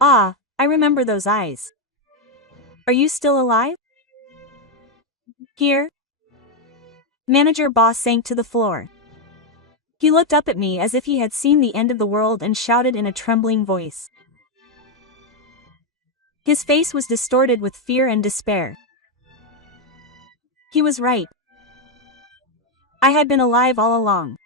Ah, I remember those eyes. Are you still alive? Here? Manager boss sank to the floor. He looked up at me as if he had seen the end of the world and shouted in a trembling voice. His face was distorted with fear and despair. He was right. I had been alive all along.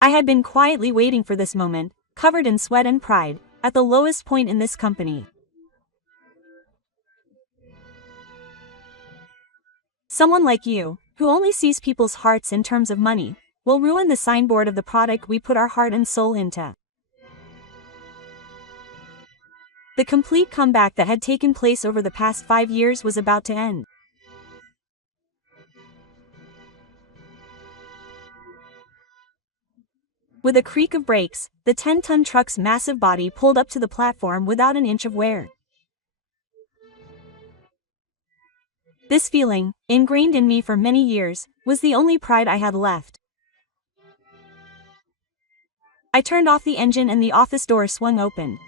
I had been quietly waiting for this moment, covered in sweat and pride, at the lowest point in this company. Someone like you, who only sees people's hearts in terms of money, will ruin the signboard of the product we put our heart and soul into. The complete comeback that had taken place over the past 5 years was about to end. With a creak of brakes, the 10-ton truck's massive body pulled up to the platform without an inch of wear. This feeling, ingrained in me for many years, was the only pride I had left. I turned off the engine and the office door swung open.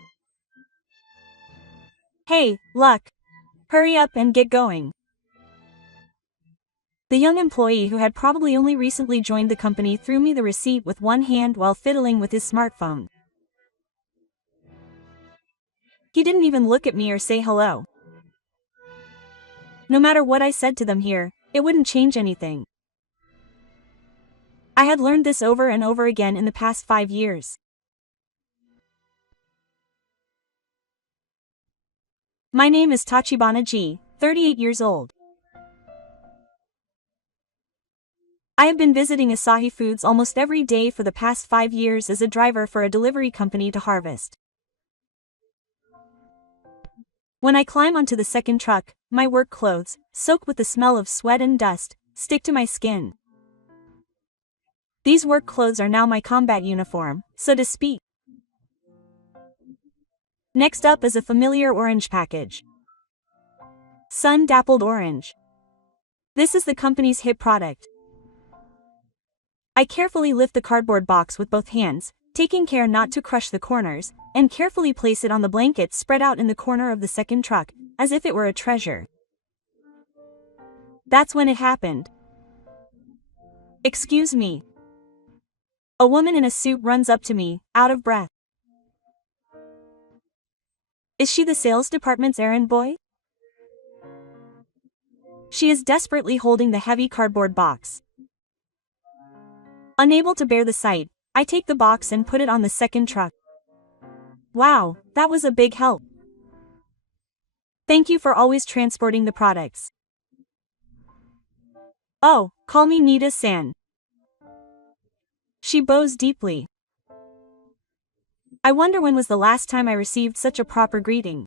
Hey, Luck! Hurry up and get going. The young employee who had probably only recently joined the company threw me the receipt with one hand while fiddling with his smartphone. He didn't even look at me or say hello. No matter what I said to them here, it wouldn't change anything. I had learned this over and over again in the past 5 years. My name is Tachibana G, 38 years old. I have been visiting Asahi Foods almost every day for the past 5 years as a driver for a delivery company to Harvest. When I climb onto the second truck, my work clothes, soaked with the smell of sweat and dust, stick to my skin. These work clothes are now my combat uniform, so to speak. Next up is a familiar orange package. Sun Dappled Orange. This is the company's hit product. I carefully lift the cardboard box with both hands, taking care not to crush the corners, and carefully place it on the blanket spread out in the corner of the second truck, as if it were a treasure. That's when it happened. Excuse me. A woman in a suit runs up to me, out of breath. Is she the sales department's errand boy? She is desperately holding the heavy cardboard box. Unable to bear the sight, I take the box and put it on the second truck. Wow, that was a big help. Thank you for always transporting the products. Oh, call me Nita-san. She bows deeply. I wonder when was the last time I received such a proper greeting.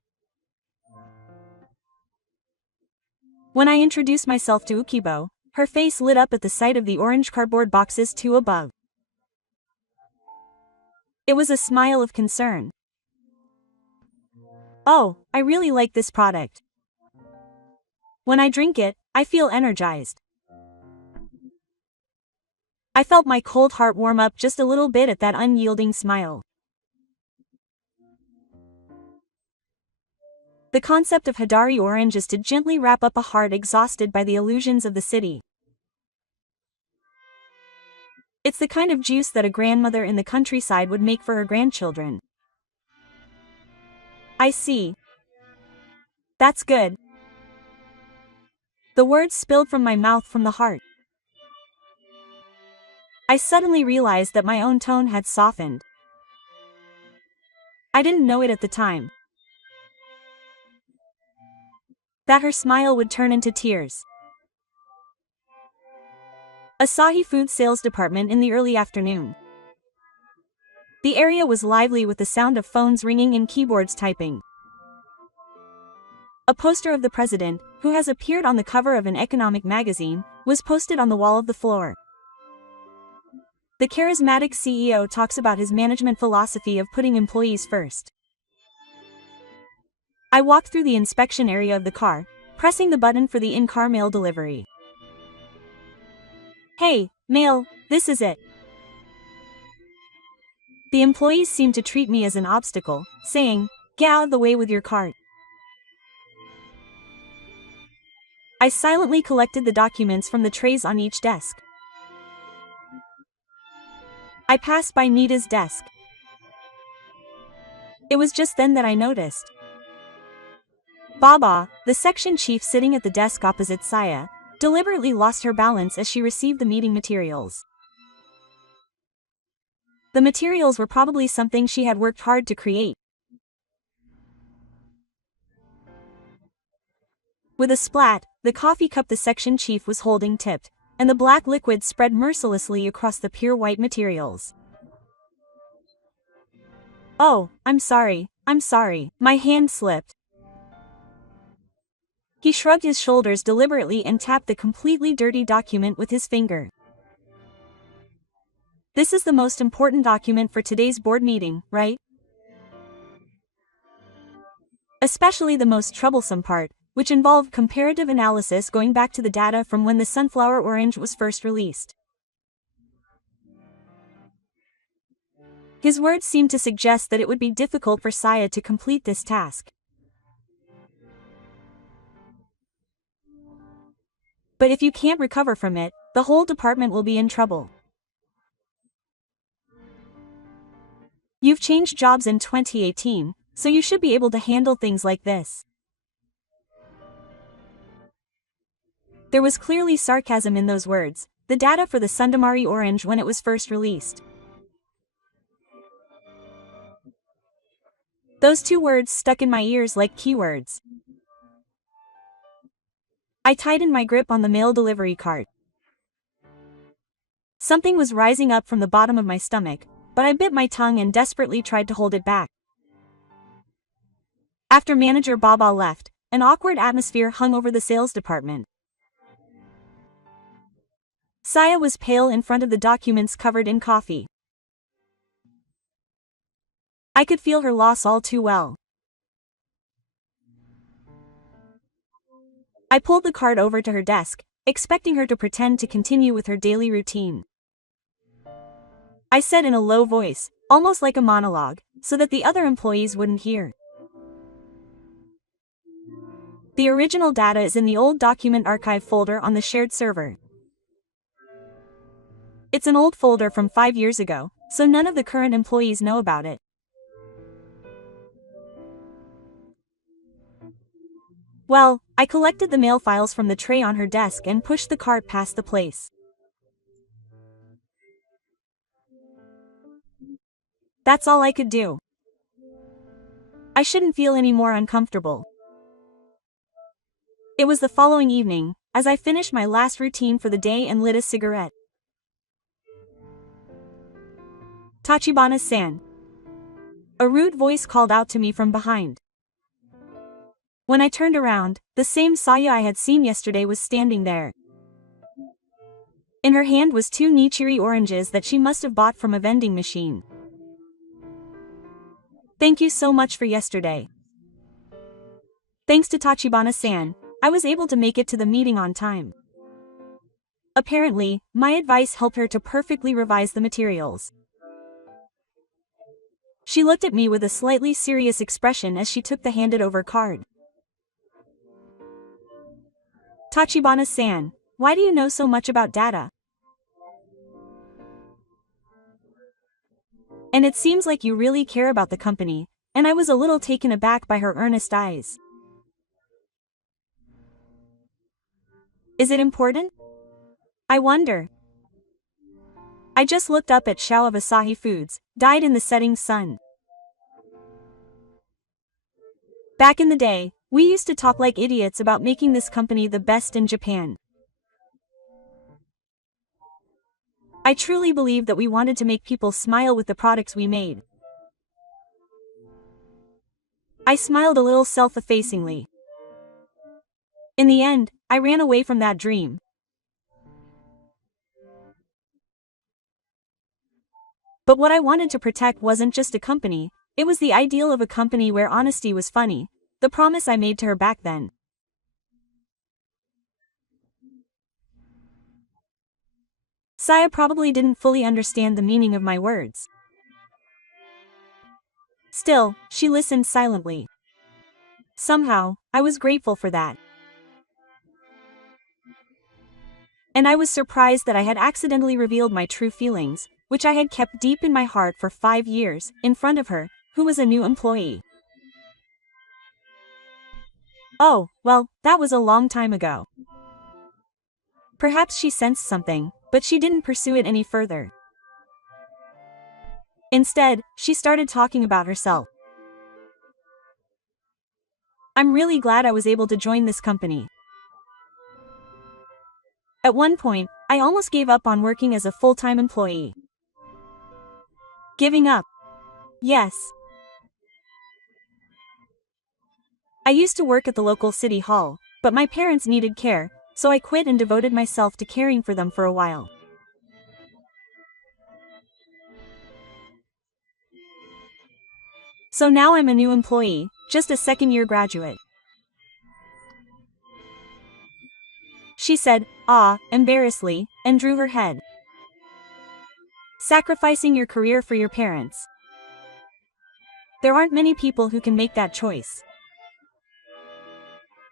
When I introduced myself to Ukibo, her face lit up at the sight of the orange cardboard boxes 2 above. It was a smile of concern. Oh, I really like this product. When I drink it, I feel energized. I felt my cold heart warm up just a little bit at that unyielding smile. The concept of Hidari orange is to gently wrap up a heart exhausted by the illusions of the city. It's the kind of juice that a grandmother in the countryside would make for her grandchildren. I see. That's good. The words spilled from my mouth from the heart. I suddenly realized that my own tone had softened. I didn't know it at the time. That her smile would turn into tears. Asahi Foods sales department in the early afternoon. The area was lively with the sound of phones ringing and keyboards typing. A poster of the president, who has appeared on the cover of an economic magazine, was posted on the wall of the floor. The charismatic CEO talks about his management philosophy of putting employees first. I walked through the inspection area of the car, pressing the button for the in-car mail delivery. Hey, mail, this is it. The employees seemed to treat me as an obstacle, saying, "Get out of the way with your cart." I silently collected the documents from the trays on each desk. I passed by Nita's desk. It was just then that I noticed Baba, the section chief sitting at the desk opposite Saya, deliberately lost her balance as she received the meeting materials. The materials were probably something she had worked hard to create. With a splat, the coffee cup the section chief was holding tipped, and the black liquid spread mercilessly across the pure white materials. "Oh, I'm sorry, my hand slipped." He shrugged his shoulders deliberately and tapped the completely dirty document with his finger. "This is the most important document for today's board meeting, right? Especially the most troublesome part, which involved comparative analysis going back to the data from when the sunflower orange was first released." His words seemed to suggest that it would be difficult for Saya to complete this task. "But if you can't recover from it, the whole department will be in trouble. You've changed jobs in 2018, so you should be able to handle things like this." There was clearly sarcasm in those words, the data for the Sundamari orange when it was first released. Those two words stuck in my ears like keywords. I tightened my grip on the mail delivery cart. Something was rising up from the bottom of my stomach, but I bit my tongue and desperately tried to hold it back. After Manager Baba left, an awkward atmosphere hung over the sales department. Saya was pale in front of the documents covered in coffee. I could feel her loss all too well. I pulled the cart over to her desk, expecting her to pretend to continue with her daily routine. I said in a low voice, almost like a monologue, so that the other employees wouldn't hear. "The original data is in the old document archive folder on the shared server. It's an old folder from 5 years ago, so none of the current employees know about it. Well, I collected the mail files from the tray on her desk and pushed the cart past the place. That's all I could do. I shouldn't feel any more uncomfortable." It was the following evening, as I finished my last routine for the day and lit a cigarette. "Tachibana-san." A rude voice called out to me from behind. When I turned around, the same Saya I had seen yesterday was standing there. In her hand was 2 Nichiri oranges that she must have bought from a vending machine. "Thank you so much for yesterday. Thanks to Tachibana-san, I was able to make it to the meeting on time. Apparently, my advice helped her to perfectly revise the materials." She looked at me with a slightly serious expression as she took the handed-over card. "Tachibana-san, why do you know so much about data? And it seems like you really care about the company," and I was a little taken aback by her earnest eyes. "Is it important? I wonder." I just looked up at Xiao of Asahi Foods, dyed in the setting sun. "Back in the day, we used to talk like idiots about making this company the best in Japan. I truly believed that we wanted to make people smile with the products we made." I smiled a little self-effacingly. In the end, I ran away from that dream. But what I wanted to protect wasn't just a company, it was the ideal of a company where honesty was funny, the promise I made to her back then. Saya probably didn't fully understand the meaning of my words. Still, she listened silently. Somehow, I was grateful for that. And I was surprised that I had accidentally revealed my true feelings, which I had kept deep in my heart for 5 years, in front of her, who was a new employee. Oh, well, that was a long time ago. Perhaps she sensed something, but she didn't pursue it any further. Instead, she started talking about herself. I'm really glad I was able to join this company. At one point, I almost gave up on working as a full-time employee. Giving up. Yes. I used to work at the local city hall, but my parents needed care, so I quit and devoted myself to caring for them for a while. So now I'm a new employee, just a second-year graduate. She said, "Ah," embarrassedly, and drew her head. Sacrificing your career for your parents. There aren't many people who can make that choice.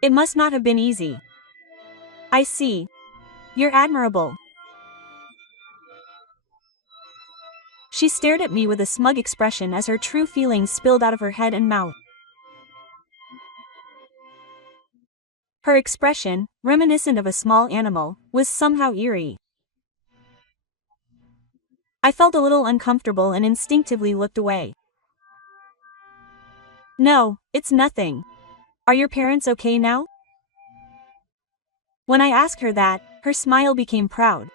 It must not have been easy. I see. You're admirable. She stared at me with a smug expression as her true feelings spilled out of her head and mouth. Her expression, reminiscent of a small animal, was somehow eerie. I felt a little uncomfortable and instinctively looked away. No, it's nothing. Are your parents okay now? When I asked her that, her smile became proud.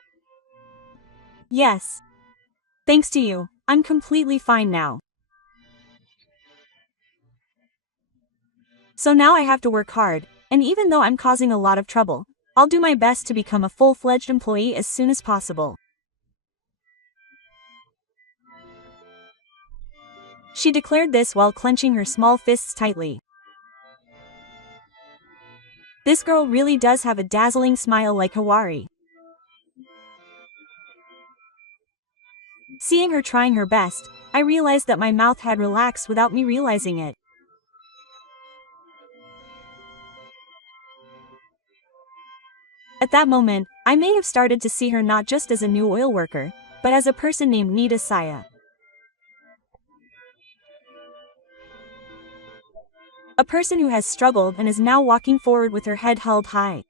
Yes. Thanks to you, I'm completely fine now. So now I have to work hard, and even though I'm causing a lot of trouble, I'll do my best to become a full-fledged employee as soon as possible. She declared this while clenching her small fists tightly. This girl really does have a dazzling smile like Hawari. Seeing her trying her best, I realized that my mouth had relaxed without me realizing it. At that moment, I may have started to see her not just as a new oil worker, but as a person named Nita Saya. A person who has struggled and is now walking forward with her head held high.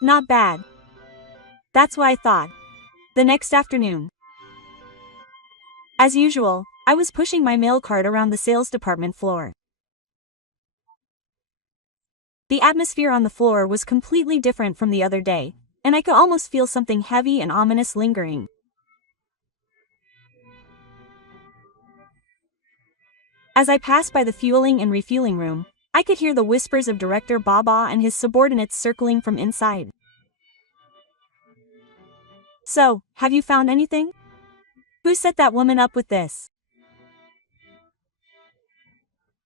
Not bad. That's what I thought. The next afternoon. As usual, I was pushing my mail cart around the sales department floor. The atmosphere on the floor was completely different from the other day, and I could almost feel something heavy and ominous lingering. As I passed by the fueling and refueling room, I could hear the whispers of Director Baba and his subordinates circling from inside. So, have you found anything? Who set that woman up with this?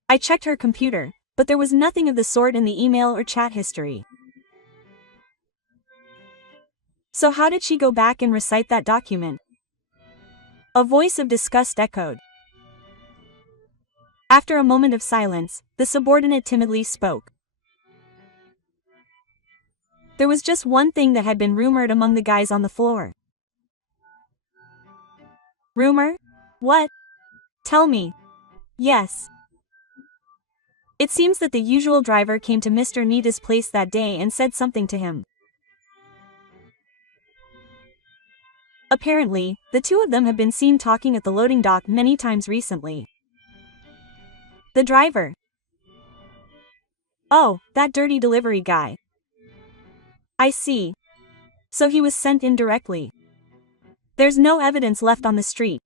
I checked her computer, but there was nothing of the sort in the email or chat history. So how did she go back and recite that document? A voice of disgust echoed. After a moment of silence, the subordinate timidly spoke. There was just one thing that had been rumored among the guys on the floor. Rumor? What? Tell me. Yes. It seems that the usual driver came to Mr. Nita's place that day and said something to him. Apparently, the two of them have been seen talking at the loading dock many times recently. The driver. Oh, that dirty delivery guy. I see. So he was sent in directly. There's no evidence left on the street.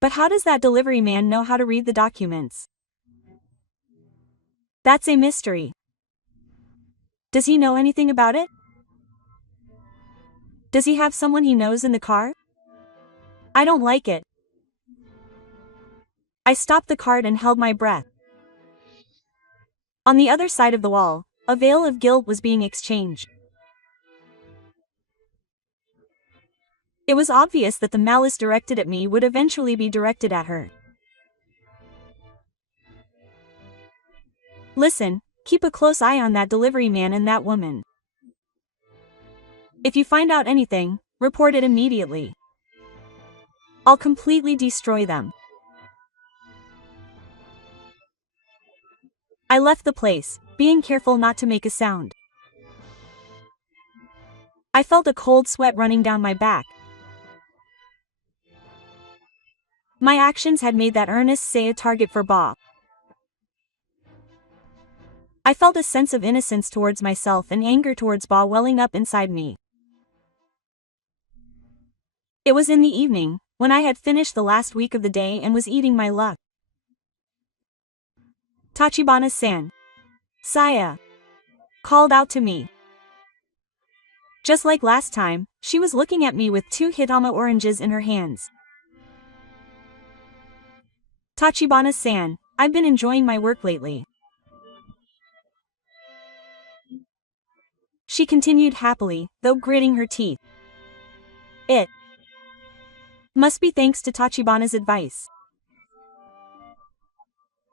But how does that delivery man know how to read the documents? That's a mystery. Does he know anything about it? Does he have someone he knows in the car? I don't like it. I stopped the cart and held my breath. On the other side of the wall, a veil of guilt was being exchanged. It was obvious that the malice directed at me would eventually be directed at her. Listen, keep a close eye on that delivery man and that woman. If you find out anything, report it immediately. I'll completely destroy them. I left the place, being careful not to make a sound. I felt a cold sweat running down my back. My actions had made that Ernest say a target for Bob. I felt a sense of innocence towards myself and anger towards Bob welling up inside me. It was in the evening, when I had finished the last week of the day and was eating my luck. Tachibana-san, Saya, called out to me. Just like last time, she was looking at me with 2 Hitama oranges in her hands. Tachibana-san, I've been enjoying my work lately. She continued happily, though gritting her teeth. It must be thanks to Tachibana's advice.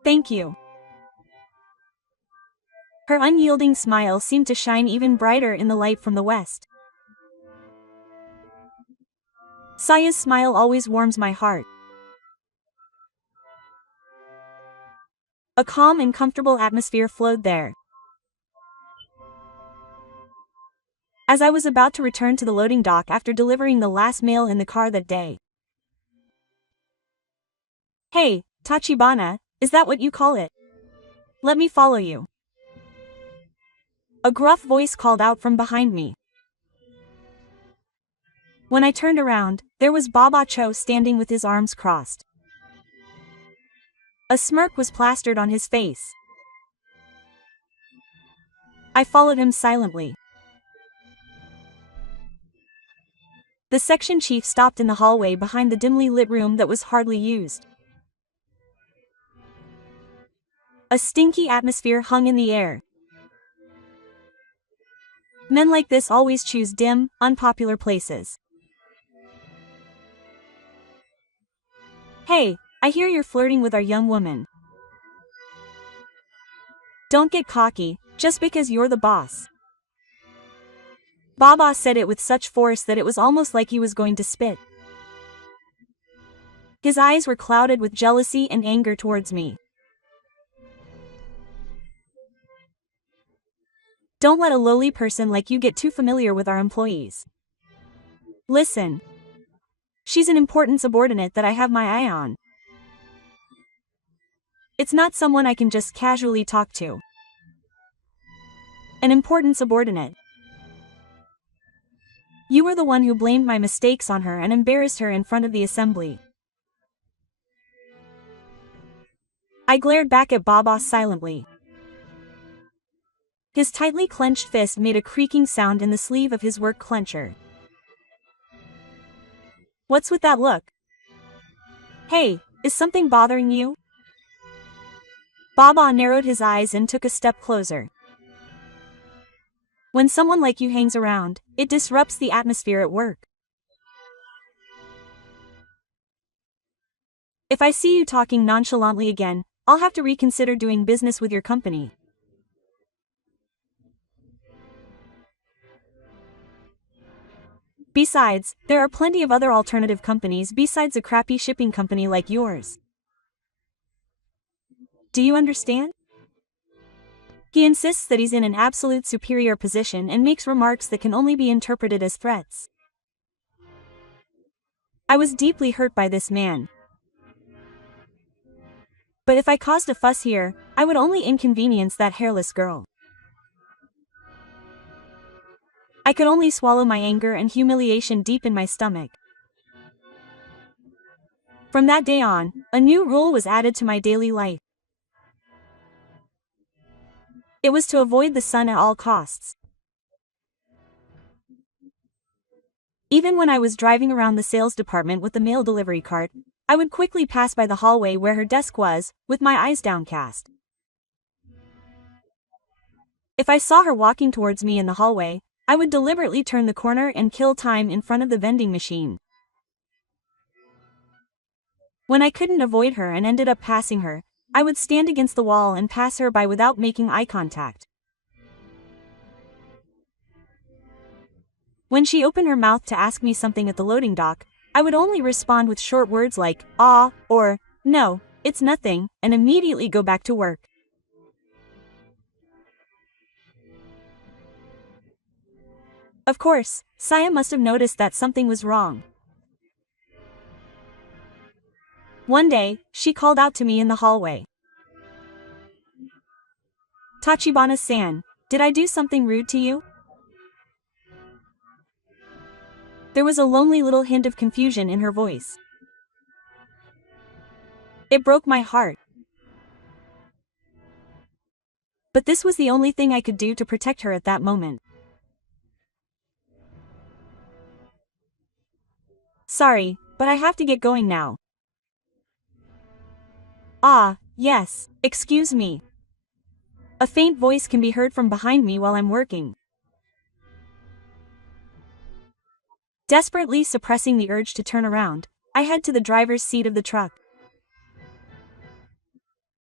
Thank you. Her unyielding smile seemed to shine even brighter in the light from the west. Saya's smile always warms my heart. A calm and comfortable atmosphere flowed there. As I was about to return to the loading dock after delivering the last mail in the car that day. Hey, Tachibana, is that what you call it? Let me follow you. A gruff voice called out from behind me. When I turned around, there was Baba Cho standing with his arms crossed. A smirk was plastered on his face. I followed him silently. The section chief stopped in the hallway behind the dimly lit room that was hardly used. A stinky atmosphere hung in the air. Men like this always choose dim, unpopular places. Hey, I hear you're flirting with our young woman. Don't get cocky, just because you're the boss. Baba said it with such force that it was almost like he was going to spit. His eyes were clouded with jealousy and anger towards me. Don't let a lowly person like you get too familiar with our employees. Listen. She's an important subordinate that I have my eye on. It's not someone I can just casually talk to. An important subordinate. You were the one who blamed my mistakes on her and embarrassed her in front of the assembly. I glared back at Baba silently. His tightly clenched fist made a creaking sound in the sleeve of his work clencher. What's with that look? Hey, is something bothering you? Baba narrowed his eyes and took a step closer. When someone like you hangs around, it disrupts the atmosphere at work. If I see you talking nonchalantly again, I'll have to reconsider doing business with your company. Besides, there are plenty of other alternative companies besides a crappy shipping company like yours. Do you understand? He insists that he's in an absolute superior position and makes remarks that can only be interpreted as threats. I was deeply hurt by this man. But if I caused a fuss here, I would only inconvenience that hairless girl. I could only swallow my anger and humiliation deep in my stomach. From that day on, a new rule was added to my daily life. It was to avoid the sun at all costs. Even when I was driving around the sales department with the mail delivery cart, I would quickly pass by the hallway where her desk was, with my eyes downcast. If I saw her walking towards me in the hallway, I would deliberately turn the corner and kill time in front of the vending machine. When I couldn't avoid her and ended up passing her, I would stand against the wall and pass her by without making eye contact. When she opened her mouth to ask me something at the loading dock, I would only respond with short words like, "Ah," or, "No, it's nothing," and immediately go back to work. Of course, Saya must have noticed that something was wrong. One day, she called out to me in the hallway. "Tachibana-san, did I do something rude to you?" There was a lonely little hint of confusion in her voice. It broke my heart. But this was the only thing I could do to protect her at that moment. "Sorry, but I have to get going now." "Ah, yes, excuse me." A faint voice can be heard from behind me while I'm working. Desperately suppressing the urge to turn around, I head to the driver's seat of the truck.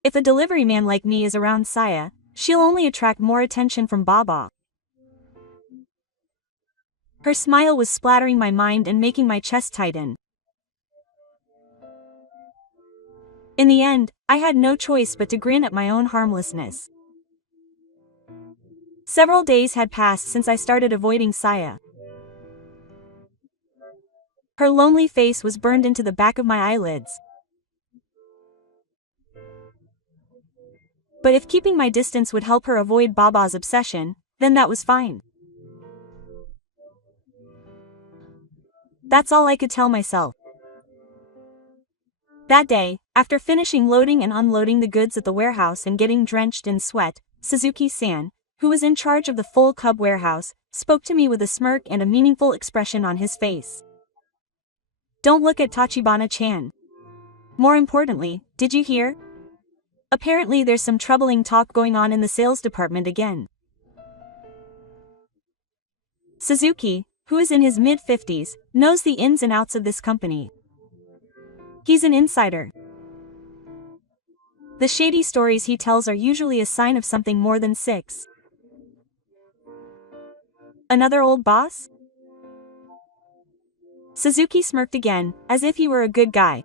If a delivery man like me is around Saya, she'll only attract more attention from Baba. Her smile was splattering my mind and making my chest tighten. In the end, I had no choice but to grin at my own harmlessness. Several days had passed since I started avoiding Saya. Her lonely face was burned into the back of my eyelids. But if keeping my distance would help her avoid Baba's obsession, then that was fine. That's all I could tell myself. That day, after finishing loading and unloading the goods at the warehouse and getting drenched in sweat, Suzuki-san, who was in charge of the full cub warehouse, spoke to me with a smirk and a meaningful expression on his face. "Don't look at Tachibana-chan. More importantly, did you hear? Apparently there's some troubling talk going on in the sales department again." Suzuki, who is in his mid-50s, knows the ins and outs of this company. He's an insider. The shady stories he tells are usually a sign of something more than six. "Another old boss?" Suzuki smirked again, as if he were a good guy.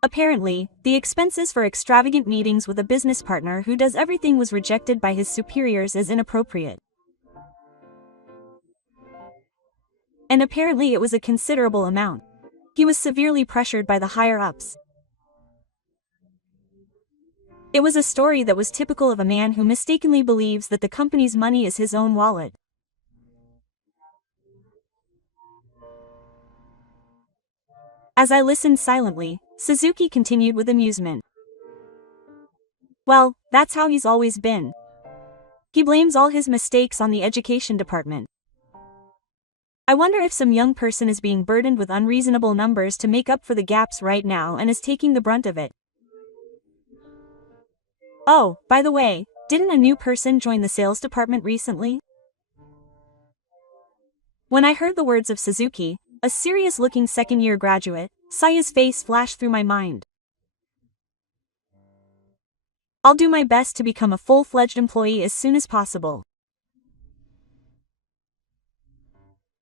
Apparently, the expenses for extravagant meetings with a business partner who does everything was rejected by his superiors as inappropriate. And apparently it was a considerable amount. He was severely pressured by the higher-ups. It was a story that was typical of a man who mistakenly believes that the company's money is his own wallet. As I listened silently, Suzuki continued with amusement. "Well, that's how he's always been. He blames all his mistakes on the education department. I wonder if some young person is being burdened with unreasonable numbers to make up for the gaps right now and is taking the brunt of it. Oh, by the way, didn't a new person join the sales department recently?" When I heard the words of Suzuki, a serious-looking second-year graduate, Saya's face flashed through my mind. "I'll do my best to become a full-fledged employee as soon as possible."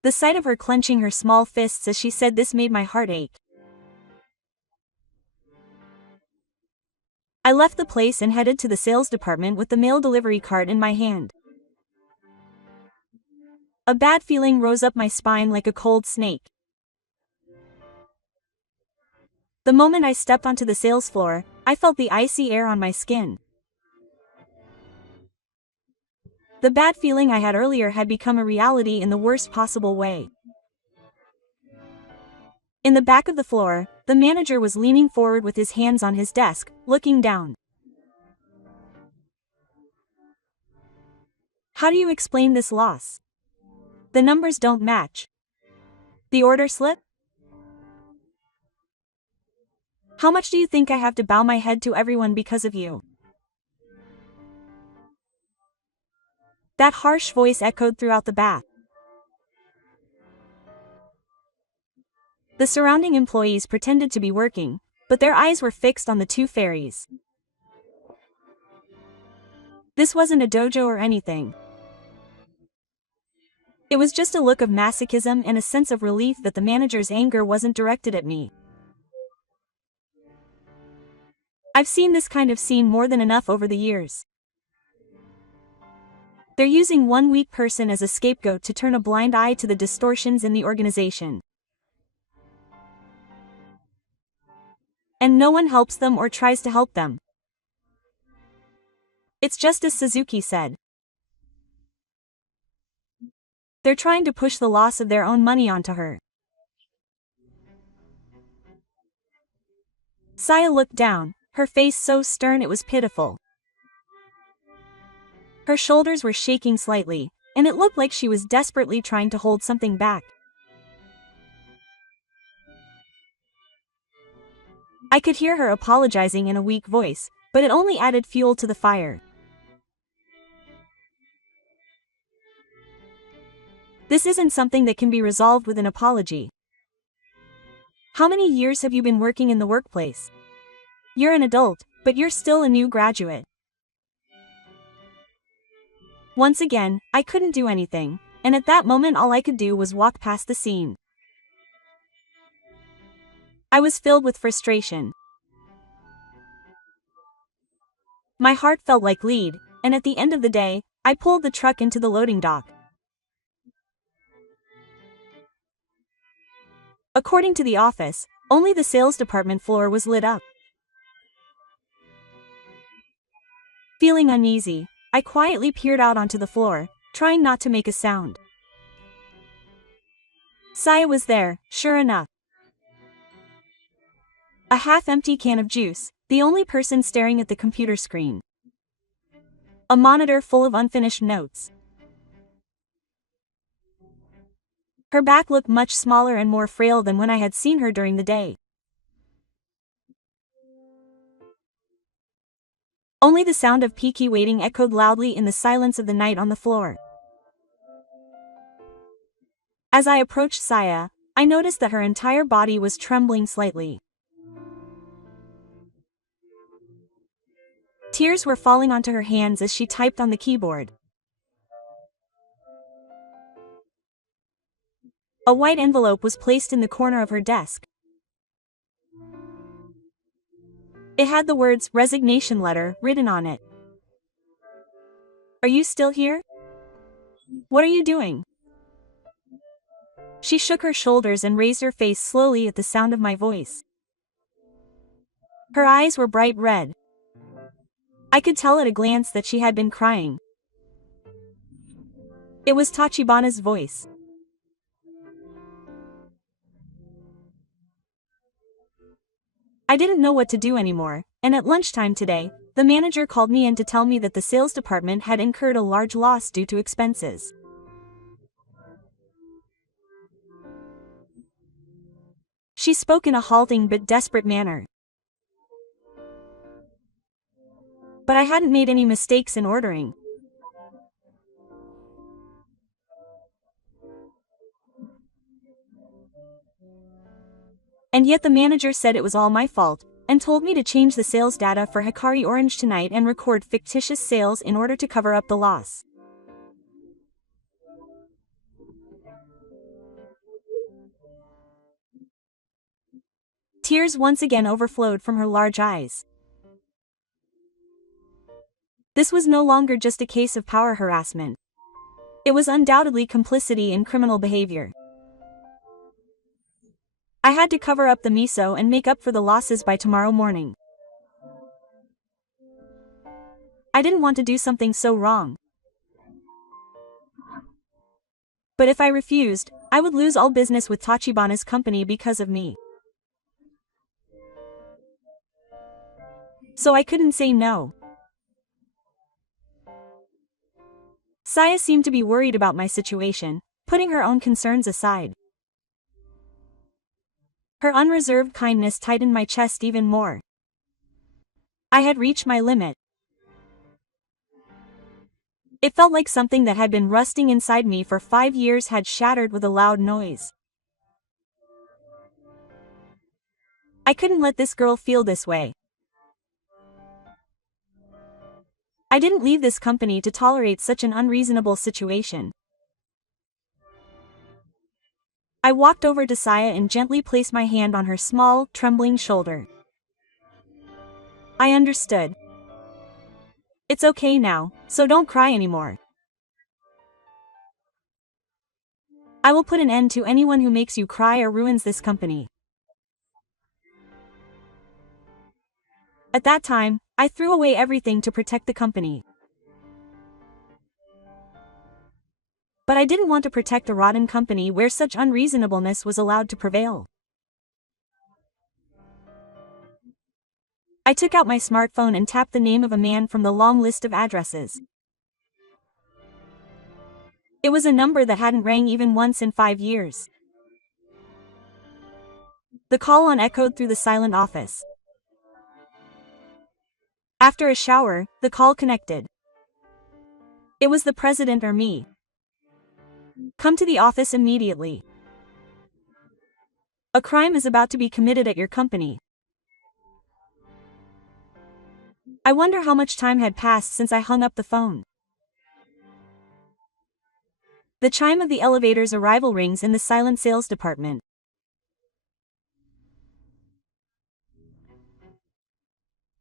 The sight of her clenching her small fists as she said this made my heart ache. I left the place and headed to the sales department with the mail delivery cart in my hand. A bad feeling rose up my spine like a cold snake. The moment I stepped onto the sales floor, I felt the icy air on my skin. The bad feeling I had earlier had become a reality in the worst possible way. In the back of the floor, the manager was leaning forward with his hands on his desk, looking down. "How do you explain this loss? The numbers don't match. The order slip? How much do you think I have to bow my head to everyone because of you?" That harsh voice echoed throughout the bath. The surrounding employees pretended to be working, but their eyes were fixed on the two fairies. This wasn't a dojo or anything. It was just a look of masochism and a sense of relief that the manager's anger wasn't directed at me. I've seen this kind of scene more than enough over the years. They're using one weak person as a scapegoat to turn a blind eye to the distortions in the organization. And no one helps them or tries to help them. It's just as Suzuki said. They're trying to push the loss of their own money onto her. Saya looked down, her face so stern it was pitiful. Her shoulders were shaking slightly, and it looked like she was desperately trying to hold something back. I could hear her apologizing in a weak voice, but it only added fuel to the fire. This isn't something that can be resolved with an apology. How many years have you been working in the workplace? You're an adult, but you're still a new graduate. Once again, I couldn't do anything, and at that moment all I could do was walk past the scene. I was filled with frustration. My heart felt like lead, and at the end of the day, I pulled the truck into the loading dock. According to the office, only the sales department floor was lit up. Feeling uneasy, I quietly peered out onto the floor, trying not to make a sound. Saya was there, sure enough. A half-empty can of juice, the only person staring at the computer screen. A monitor full of unfinished notes. Her back looked much smaller and more frail than when I had seen her during the day. Only the sound of peaky waiting echoed loudly in the silence of the night on the floor. As I approached Saya, I noticed that her entire body was trembling slightly. Tears were falling onto her hands as she typed on the keyboard. A white envelope was placed in the corner of her desk. It had the words "resignation letter" written on it. "Are you still here? What are you doing?" She shook her shoulders and raised her face slowly at the sound of my voice. Her eyes were bright red. I could tell at a glance that she had been crying. It was Tachibana's voice. I didn't know what to do anymore, and at lunchtime today, the manager called me in to tell me that the sales department had incurred a large loss due to expenses. She spoke in a halting but desperate manner. But I hadn't made any mistakes in ordering. And yet the manager said it was all my fault, and told me to change the sales data for Hikari Orange tonight and record fictitious sales in order to cover up the loss. Tears once again overflowed from her large eyes. This was no longer just a case of power harassment. It was undoubtedly complicity in criminal behavior. I had to cover up the miso and make up for the losses by tomorrow morning. I didn't want to do something so wrong. But if I refused, I would lose all business with Tachibana's company because of me. So I couldn't say no. Saya seemed to be worried about my situation, putting her own concerns aside. Her unreserved kindness tightened my chest even more. I had reached my limit. It felt like something that had been rusting inside me for 5 years had shattered with a loud noise. I couldn't let this girl feel this way. I didn't leave this company to tolerate such an unreasonable situation. I walked over to Saya and gently placed my hand on her small, trembling shoulder. I understood. It's okay now, so don't cry anymore. I will put an end to anyone who makes you cry or ruins this company. At that time, I threw away everything to protect the company. But I didn't want to protect a rotten company where such unreasonableness was allowed to prevail. I took out my smartphone and tapped the name of a man from the long list of addresses. It was a number that hadn't rang even once in 5 years. The call echoed through the silent office. After a shower, the call connected. It was the president or me. Come to the office immediately. A crime is about to be committed at your company. I wonder how much time had passed since I hung up the phone. The chime of the elevator's arrival rings in the silent sales department.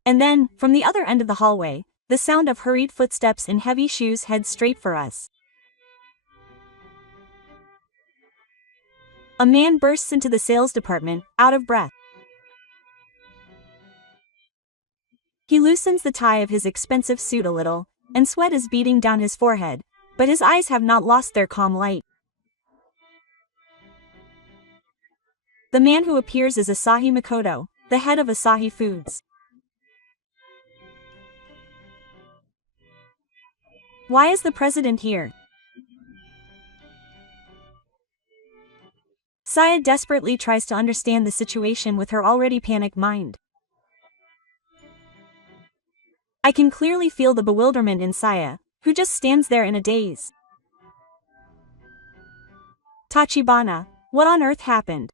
And then, from the other end of the hallway, the sound of hurried footsteps in heavy shoes heads straight for us. A man bursts into the sales department, out of breath. He loosens the tie of his expensive suit a little, and sweat is beading down his forehead, but his eyes have not lost their calm light. The man who appears is Asahi Makoto, the head of Asahi Foods. Why is the president here? Saya desperately tries to understand the situation with her already panicked mind. I can clearly feel the bewilderment in Saya, who just stands there in a daze. Tachibana, what on earth happened?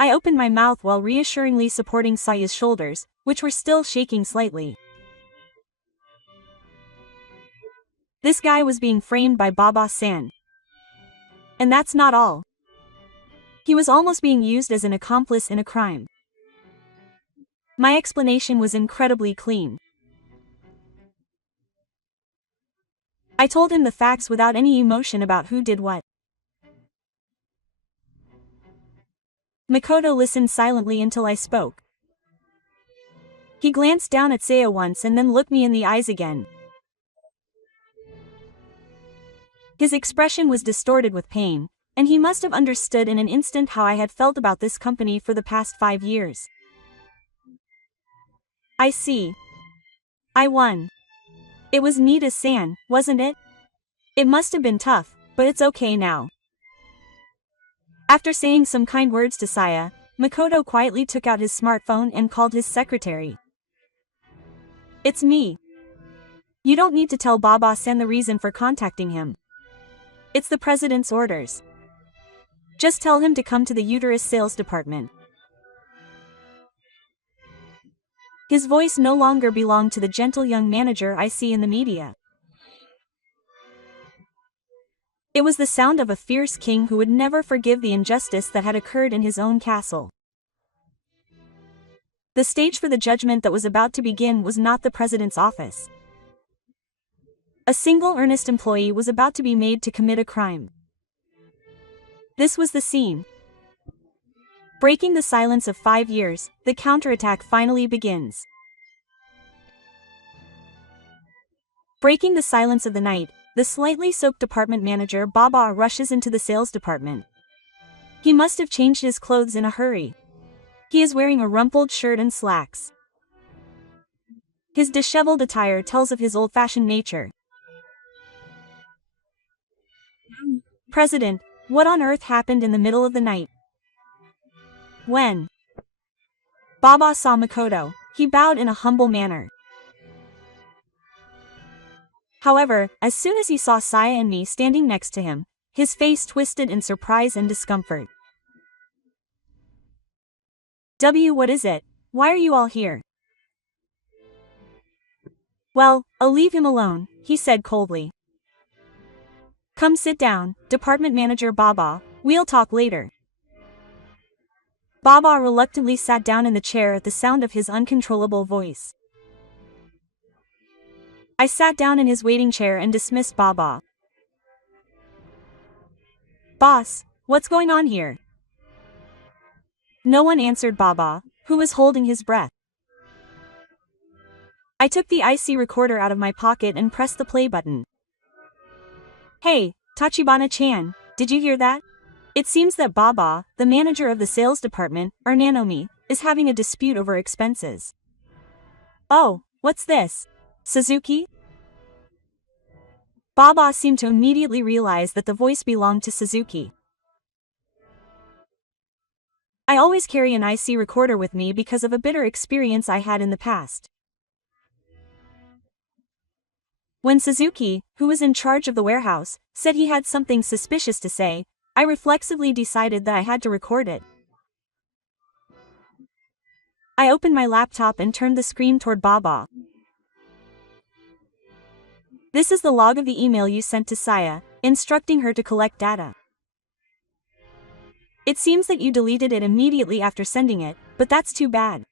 I opened my mouth while reassuringly supporting Saya's shoulders, which were still shaking slightly. This guy was being framed by Baba-san. And that's not all. He was almost being used as an accomplice in a crime. My explanation was incredibly clean. I told him the facts without any emotion about who did what. Makoto listened silently until I spoke. He glanced down at Saya once and then looked me in the eyes again. His expression was distorted with pain, and he must have understood in an instant how I had felt about this company for the past 5 years. I see. I won. It was Nita-san, wasn't it? It must have been tough, but it's okay now. After saying some kind words to Saya, Makoto quietly took out his smartphone and called his secretary. It's me. You don't need to tell Baba-san the reason for contacting him. It's the president's orders. Just tell him to come to the uterus sales department. His voice no longer belonged to the gentle young manager I see in the media. It was the sound of a fierce king who would never forgive the injustice that had occurred in his own castle. The stage for the judgment that was about to begin was not the president's office. A single earnest employee was about to be made to commit a crime. This was the scene. Breaking the silence of 5 years, the counterattack finally begins. Breaking the silence of the night, the slightly soaked department manager Baba rushes into the sales department. He must have changed his clothes in a hurry. He is wearing a rumpled shirt and slacks. His disheveled attire tells of his old-fashioned nature. President, what on earth happened in the middle of the night? When Baba saw Makoto, he bowed in a humble manner. However, as soon as he saw Saya and me standing next to him, his face twisted in surprise and discomfort. What is it? Why are you all here? Well, I'll leave him alone, he said coldly. Come sit down, Department Manager Baba, we'll talk later. Baba reluctantly sat down in the chair at the sound of his uncontrollable voice. I sat down in his waiting chair and dismissed Baba. Boss, what's going on here? No one answered Baba, who was holding his breath. I took the IC recorder out of my pocket and pressed the play button. Hey, Tachibana-chan, did you hear that? It seems that Baba, the manager of the sales department, or Nanomi, is having a dispute over expenses. Oh, what's this? Suzuki? Baba seemed to immediately realize that the voice belonged to Suzuki. I always carry an IC recorder with me because of a bitter experience I had in the past. When Suzuki, who was in charge of the warehouse, said he had something suspicious to say, I reflexively decided that I had to record it. I opened my laptop and turned the screen toward Baba. This is the log of the email you sent to Saya, instructing her to collect data. It seems that you deleted it immediately after sending it, but that's too bad.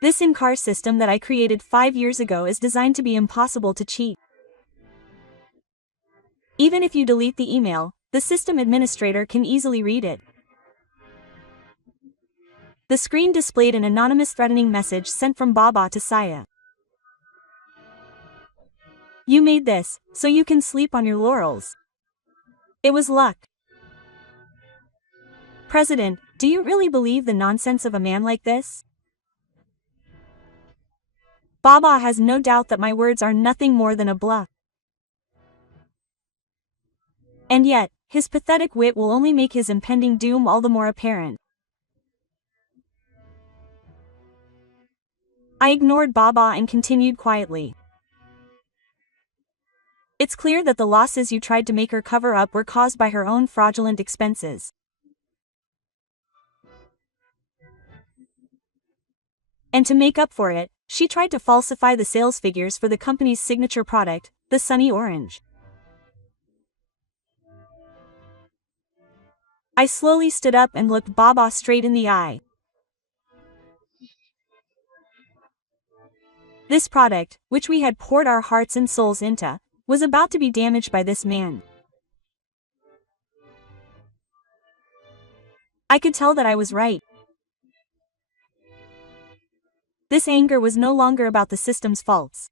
This in-car system that I created 5 years ago is designed to be impossible to cheat. Even if you delete the email, the system administrator can easily read it. The screen displayed an anonymous threatening message sent from Baba to Saya. You made this, so you can sleep on your laurels. It was luck. President, do you really believe the nonsense of a man like this? Baba has no doubt that my words are nothing more than a bluff. And yet, his pathetic wit will only make his impending doom all the more apparent. I ignored Baba and continued quietly. It's clear that the losses you tried to make her cover up were caused by her own fraudulent expenses. And to make up for it, she tried to falsify the sales figures for the company's signature product, the Sunny Orange. I slowly stood up and looked Baba straight in the eye. This product, which we had poured our hearts and souls into, was about to be damaged by this man. I could tell that I was right. This anger was no longer about the system's faults.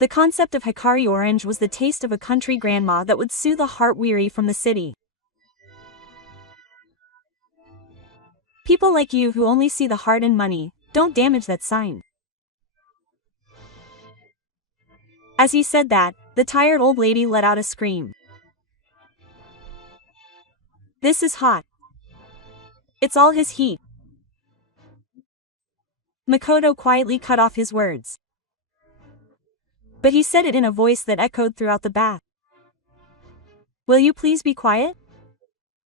The concept of Hikari Orange was the taste of a country grandma that would soothe a heart weary from the city. People like you who only see the heart and money, don't damage that sign. As he said that, the tired old lady let out a scream. This is hot. It's all his heat. Makoto quietly cut off his words. But he said it in a voice that echoed throughout the bath. Will you please be quiet?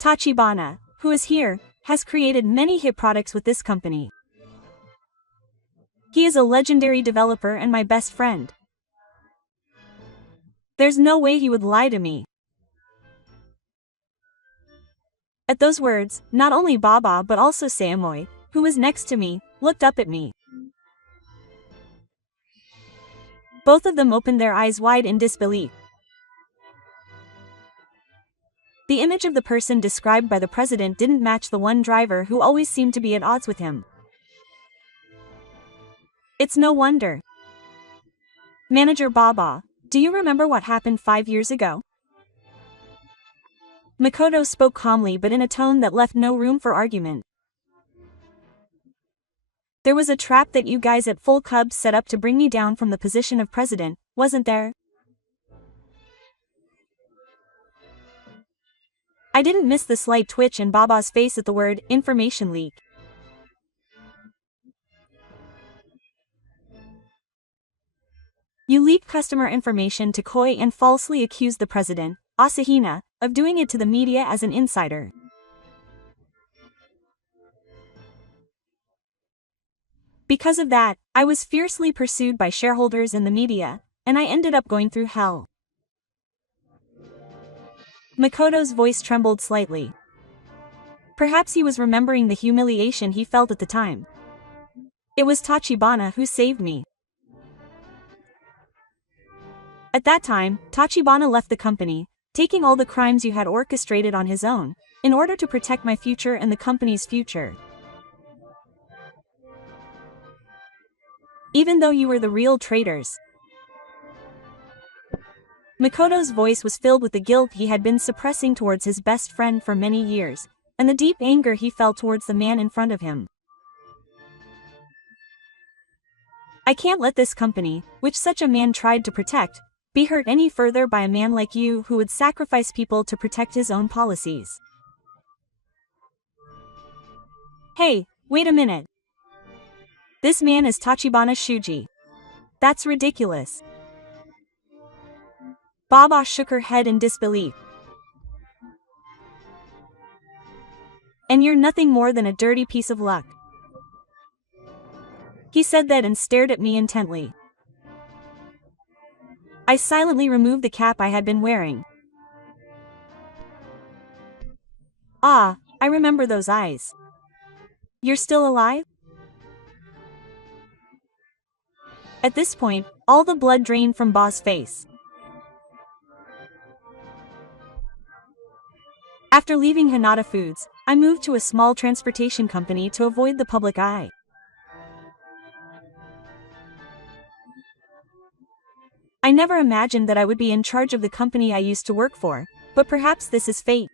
Tachibana, who is here, has created many hit products with this company. He is a legendary developer and my best friend. There's no way he would lie to me. At those words, not only Baba but also Samoy, who was next to me, looked up at me. Both of them opened their eyes wide in disbelief. The image of the person described by the president didn't match the one driver who always seemed to be at odds with him. It's no wonder. Manager Baba, do you remember what happened 5 years ago? Makoto spoke calmly but in a tone that left no room for argument. There was a trap that you guys at Full Cubs set up to bring me down from the position of president, wasn't there? I didn't miss the slight twitch in Baba's face at the word information leak. You leaked customer information to Koi and falsely accused the president, Asahina, of doing it to the media as an insider. Because of that, I was fiercely pursued by shareholders and the media, and I ended up going through hell. Makoto's voice trembled slightly. Perhaps he was remembering the humiliation he felt at the time. It was Tachibana who saved me. At that time, Tachibana left the company, taking all the crimes you had orchestrated on his own, in order to protect my future and the company's future. Even though you were the real traitors. Makoto's voice was filled with the guilt he had been suppressing towards his best friend for many years, and the deep anger he felt towards the man in front of him. I can't let this company, which such a man tried to protect, be hurt any further by a man like you who would sacrifice people to protect his own policies. Hey, wait a minute. This man is Tachibana Shuji. That's ridiculous. Baba shook her head in disbelief. And you're nothing more than a dirty piece of luck. He said that and stared at me intently. I silently removed the cap I had been wearing. Ah, I remember those eyes. You're still alive? At this point, all the blood drained from Ba's face. After leaving Hanada Foods, I moved to a small transportation company to avoid the public eye. I never imagined that I would be in charge of the company I used to work for, but perhaps this is fate.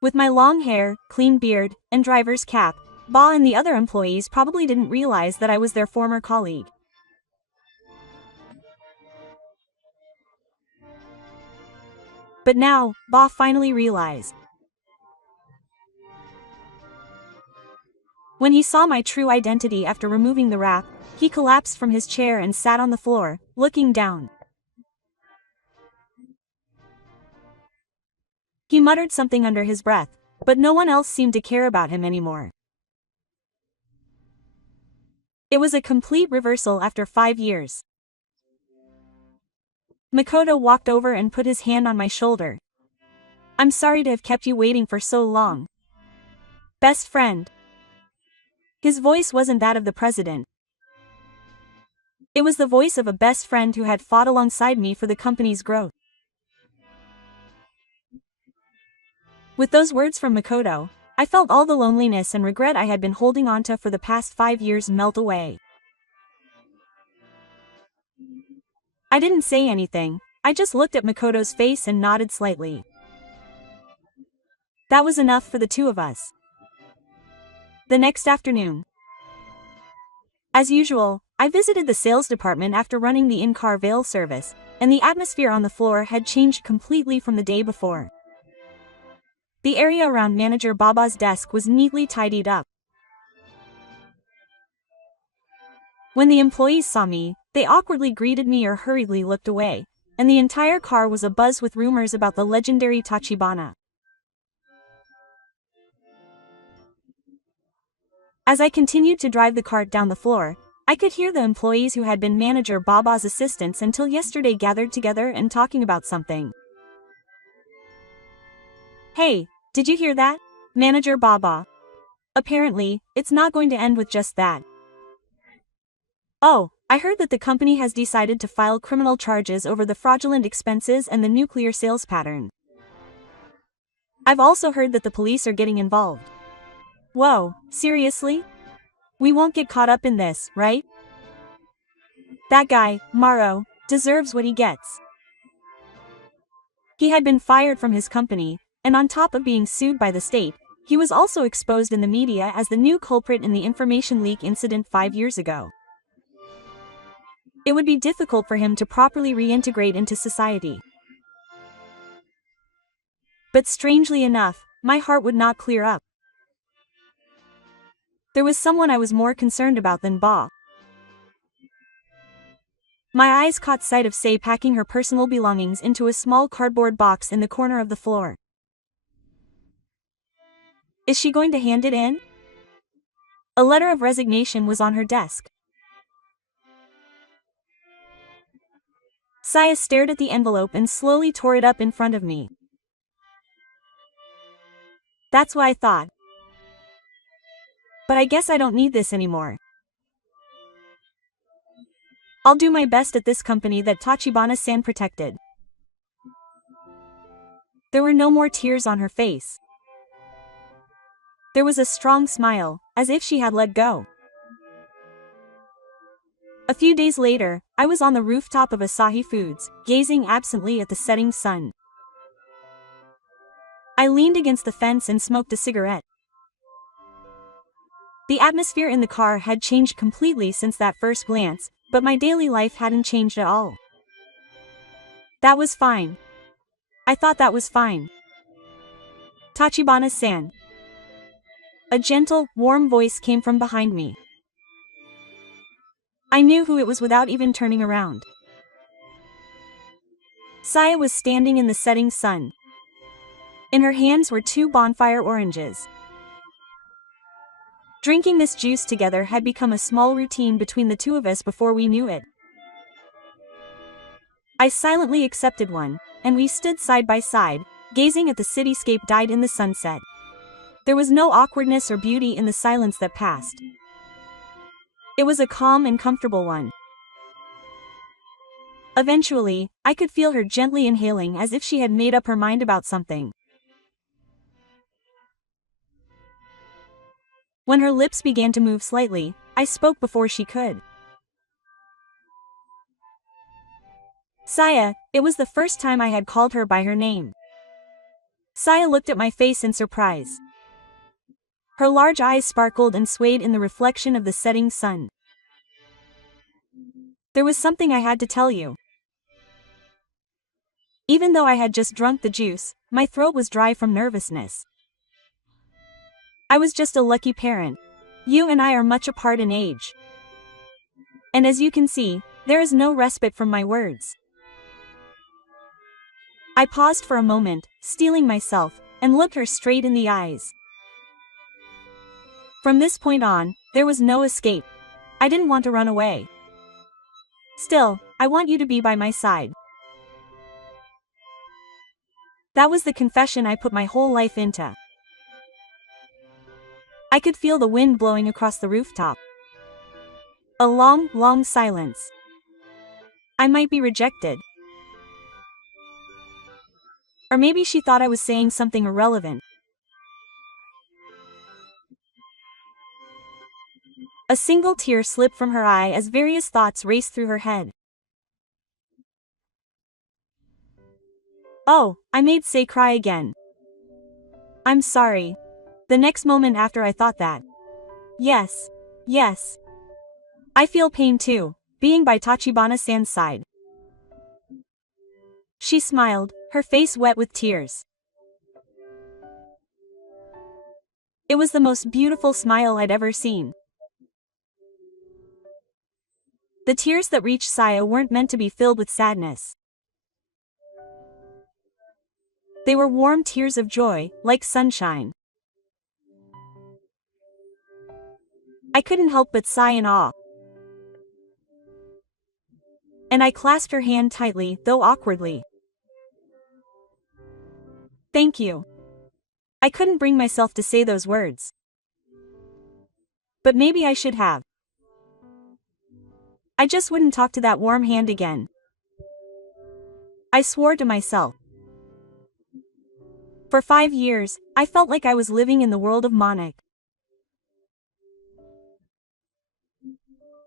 With my long hair, clean beard, and driver's cap, Ba and the other employees probably didn't realize that I was their former colleague. But now, Ba finally realized. When he saw my true identity after removing the wrap, he collapsed from his chair and sat on the floor, looking down. He muttered something under his breath, but no one else seemed to care about him anymore. It was a complete reversal after 5 years. Makoto walked over and put his hand on my shoulder. I'm sorry to have kept you waiting for so long. Best friend. His voice wasn't that of the president. It was the voice of a best friend who had fought alongside me for the company's growth. With those words from Makoto, I felt all the loneliness and regret I had been holding onto for the past 5 years melt away. I didn't say anything, I just looked at Makoto's face and nodded slightly. That was enough for the two of us. The next afternoon. As usual, I visited the sales department after running the in-car veil service, and the atmosphere on the floor had changed completely from the day before. The area around Manager Baba's desk was neatly tidied up. When the employees saw me, they awkwardly greeted me or hurriedly looked away, and the entire car was abuzz with rumors about the legendary Tachibana. As I continued to drive the cart down the floor, I could hear the employees who had been Manager Baba's assistants until yesterday gathered together and talking about something. Hey, did you hear that? Manager Baba. Apparently, it's not going to end with just that. Oh, I heard that the company has decided to file criminal charges over the fraudulent expenses and the nuclear sales pattern. I've also heard that the police are getting involved. Whoa, seriously? We won't get caught up in this, right? That guy, Maro, deserves what he gets. He had been fired from his company, and on top of being sued by the state, he was also exposed in the media as the new culprit in the information leak incident 5 years ago. It would be difficult for him to properly reintegrate into society. But strangely enough, my heart would not clear up. There was someone I was more concerned about than Ba. My eyes caught sight of Sei packing her personal belongings into a small cardboard box in the corner of the floor. Is she going to hand it in? A letter of resignation was on her desk. Saya stared at the envelope and slowly tore it up in front of me. That's what I thought. But I guess I don't need this anymore. I'll do my best at this company that Tachibana-san protected. There were no more tears on her face. There was a strong smile, as if she had let go. A few days later, I was on the rooftop of Asahi Foods, gazing absently at the setting sun. I leaned against the fence and smoked a cigarette. The atmosphere in the car had changed completely since that first glance, but my daily life hadn't changed at all. That was fine. I thought that was fine. Tachibana-san. A gentle, warm voice came from behind me. I knew who it was without even turning around. Saya was standing in the setting sun. In her hands were 2 bonfire oranges. Drinking this juice together had become a small routine between the two of us before we knew it. I silently accepted one, and we stood side by side, gazing at the cityscape dyed in the sunset. There was no awkwardness or beauty in the silence that passed. It was a calm and comfortable one. Eventually, I could feel her gently inhaling as if she had made up her mind about something. When her lips began to move slightly, I spoke before she could. Saya, it was the first time I had called her by her name. Saya looked at my face in surprise. Her large eyes sparkled and swayed in the reflection of the setting sun. There was something I had to tell you. Even though I had just drunk the juice, my throat was dry from nervousness. I was just a lucky parent. You and I are much apart in age. And as you can see, there is no respite from my words. I paused for a moment, steeling myself, and looked her straight in the eyes. From this point on, there was no escape. I didn't want to run away. Still, I want you to be by my side. That was the confession I put my whole life into. I could feel the wind blowing across the rooftop. A long, long silence. I might be rejected. Or maybe she thought I was saying something irrelevant. A single tear slipped from her eye as various thoughts raced through her head. Oh, I made Sei cry again. I'm sorry. The next moment after I thought that. Yes. Yes. I feel pain too, being by Tachibana-san's side. She smiled, her face wet with tears. It was the most beautiful smile I'd ever seen. The tears that reached Saya weren't meant to be filled with sadness. They were warm tears of joy, like sunshine. I couldn't help but sigh in awe. And I clasped her hand tightly, though awkwardly. Thank you. I couldn't bring myself to say those words. But maybe I should have. I just wouldn't talk to that warm hand again. I swore to myself. For 5 years, I felt like I was living in the world of Monik.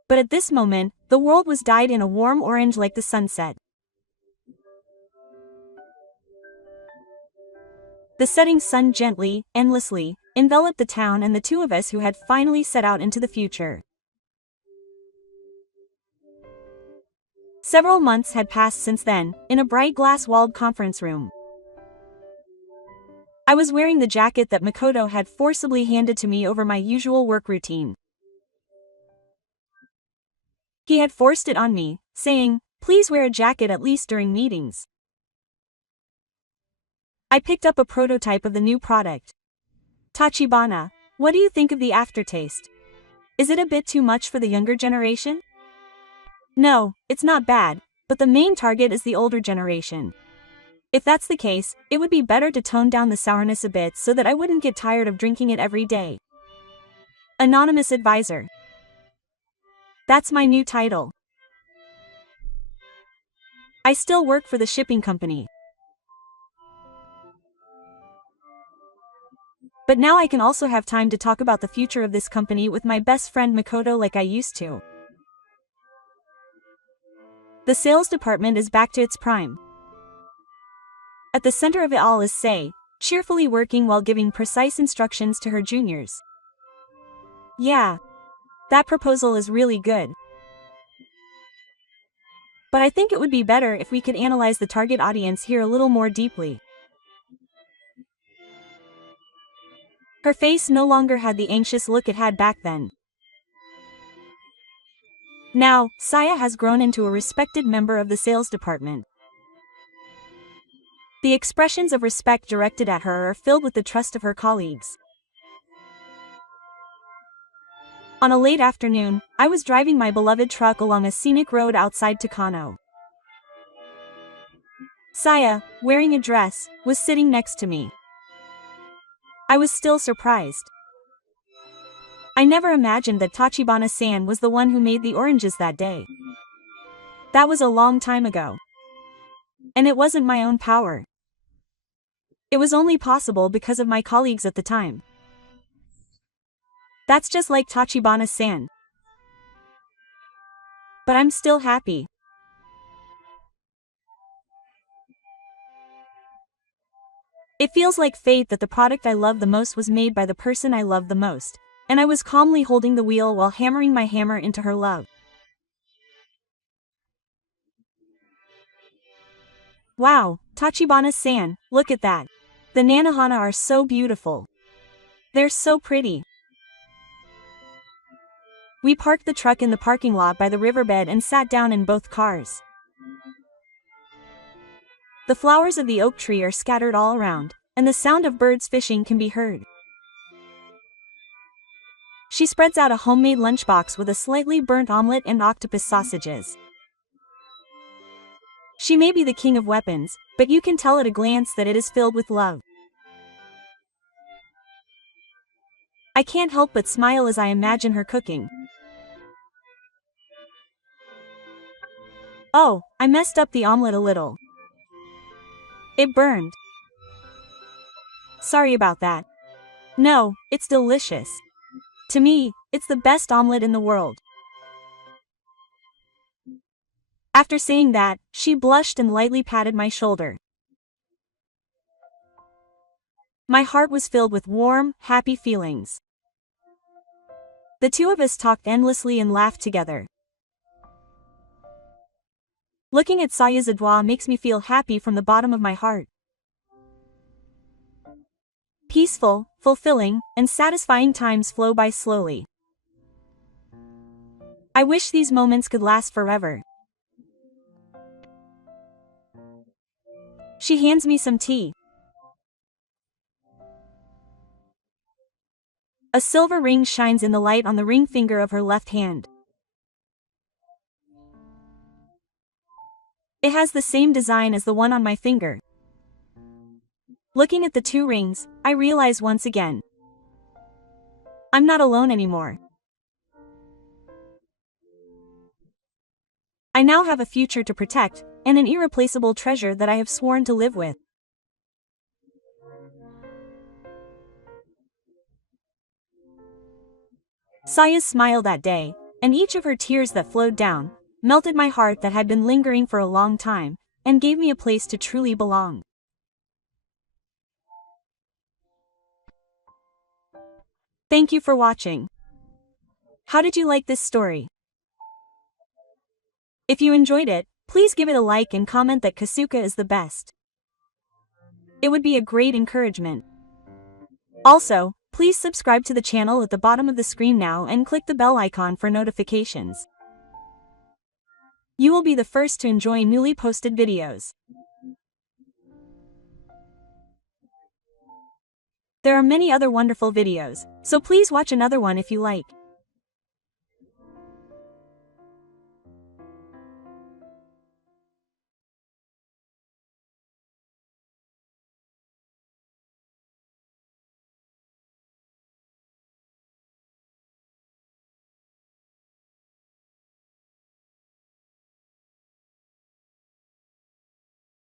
But at this moment, the world was dyed in a warm orange like the sunset. The setting sun gently, endlessly, enveloped the town and the two of us who had finally set out into the future. Several months had passed since then, in a bright glass-walled conference room. I was wearing the jacket that Makoto had forcibly handed to me over my usual work routine. He had forced it on me, saying, "Please wear a jacket at least during meetings." I picked up a prototype of the new product. Tachibana, what do you think of the aftertaste? Is it a bit too much for the younger generation? No, it's not bad, but the main target is the older generation. If that's the case, it would be better to tone down the sourness a bit so that I wouldn't get tired of drinking it every day. Anonymous Advisor. That's my new title. I still work for the shipping company. But now I can also have time to talk about the future of this company with my best friend Makoto like I used to. The sales department is back to its prime. At the center of it all is Sei, cheerfully working while giving precise instructions to her juniors. Yeah. That proposal is really good. But I think it would be better if we could analyze the target audience here a little more deeply. Her face no longer had the anxious look it had back then. Now, Saya has grown into a respected member of the sales department. The expressions of respect directed at her are filled with the trust of her colleagues. On a late afternoon, I was driving my beloved truck along a scenic road outside Takano. Saya, wearing a dress, was sitting next to me. I was still surprised. I never imagined that Tachibana-san was the one who made the oranges that day. That was a long time ago. And it wasn't my own power. It was only possible because of my colleagues at the time. That's just like Tachibana-san. But I'm still happy. It feels like fate that the product I love the most was made by the person I love the most, and I was calmly holding the wheel while hammering my hammer into her love. Wow, Tachibana-san, look at that. The Nanohana are so beautiful. They're so pretty. We parked the truck in the parking lot by the riverbed and sat down in both cars. The flowers of the oak tree are scattered all around, and the sound of birds fishing can be heard. She spreads out a homemade lunchbox with a slightly burnt omelette and octopus sausages. She may be the king of weapons, but you can tell at a glance that it is filled with love. I can't help but smile as I imagine her cooking. Oh, I messed up the omelette a little. It burned. Sorry about that. No, it's delicious. To me, it's the best omelette in the world. After saying that, she blushed and lightly patted my shoulder. My heart was filled with warm, happy feelings. The two of us talked endlessly and laughed together. Looking at Saya's adwa makes me feel happy from the bottom of my heart. Peaceful, fulfilling, and satisfying times flow by slowly. I wish these moments could last forever. She hands me some tea. A silver ring shines in the light on the ring finger of her left hand. It has the same design as the one on my finger. Looking at the two rings, I realize once again, I'm not alone anymore. I now have a future to protect, and an irreplaceable treasure that I have sworn to live with. Saya smiled that day, and each of her tears that flowed down, melted my heart that had been lingering for a long time, and gave me a place to truly belong. Thank you for watching. How did you like this story? If you enjoyed it, please give it a like and comment that Kasuka is the best. It would be a great encouragement. Also, please subscribe to the channel at the bottom of the screen now and click the bell icon for notifications. You will be the first to enjoy newly posted videos. There are many other wonderful videos, so please watch another one if you like.